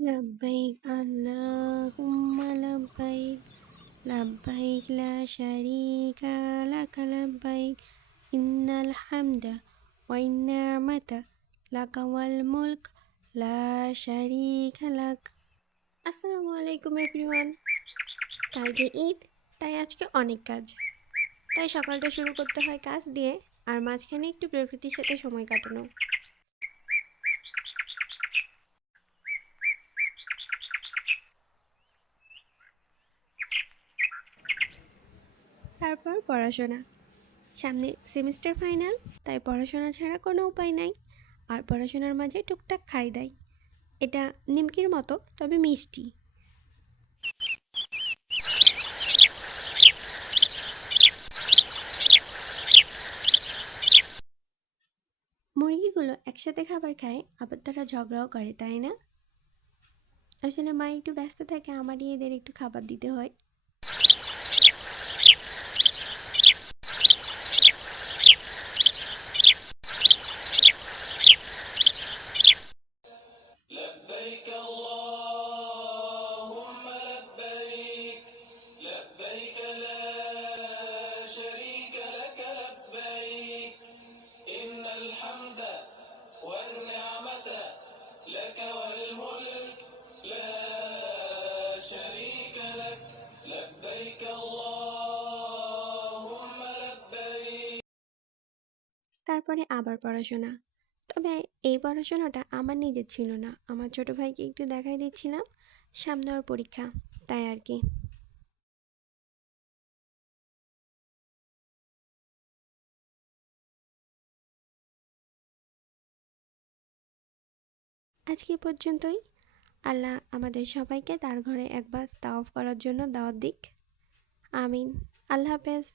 لبيك اللهم لبيك لبيك لا شريك لك لبيك إن الحمد والنعمة لك والملك لا شريك لك। আসসালামু আলাইকুম এভরিওয়ান। কালকে ঈদ, তাই আজকে অনেক কাজ। তাই সকালটা শুরু করতে হয় কাজ দিয়ে, আর মাঝখানে একটু প্রকৃতির সাথে সময় কাটানো। তারপর পড়াশোনা। সামনে সেমিস্টার ফাইনাল, তাই পড়াশোনা ছাড়া কোনো উপায় নাই। আর পড়াশোনার মাঝে টুকটাক খাই দাই। এটা নিমকির মতো, তবে মিষ্টি। মুরগিগুলো একসাথে খাবার খায়, আবার তারা ঝগড়াও করে, তাই না? আসলে মা একটু ব্যস্ত থাকে, আমারই এদের একটু খাবার দিতে হয়। لبيك اللهم لبيك لبيك لا شريك لك لبيك إن الحمد والنعمة لك والملك لا شريك لك لبيك اللهم لبيك। তারপরে আবার পড়াশোনা। তবে এই পড়াশোনাটা আমার নিজের ছিল না, আমার ছোট ভাইকে একটু দেখাই দিচ্ছিলাম, সামনে ওর পরীক্ষা, তাই আর কি। আজকে এ পর্যন্তই। আল্লাহ আমাদের সবাইকে তার ঘরে একবার তাওয়াফ করার জন্য দাওয়াত দিক। আমিন। আল্লাহ হাফেজ।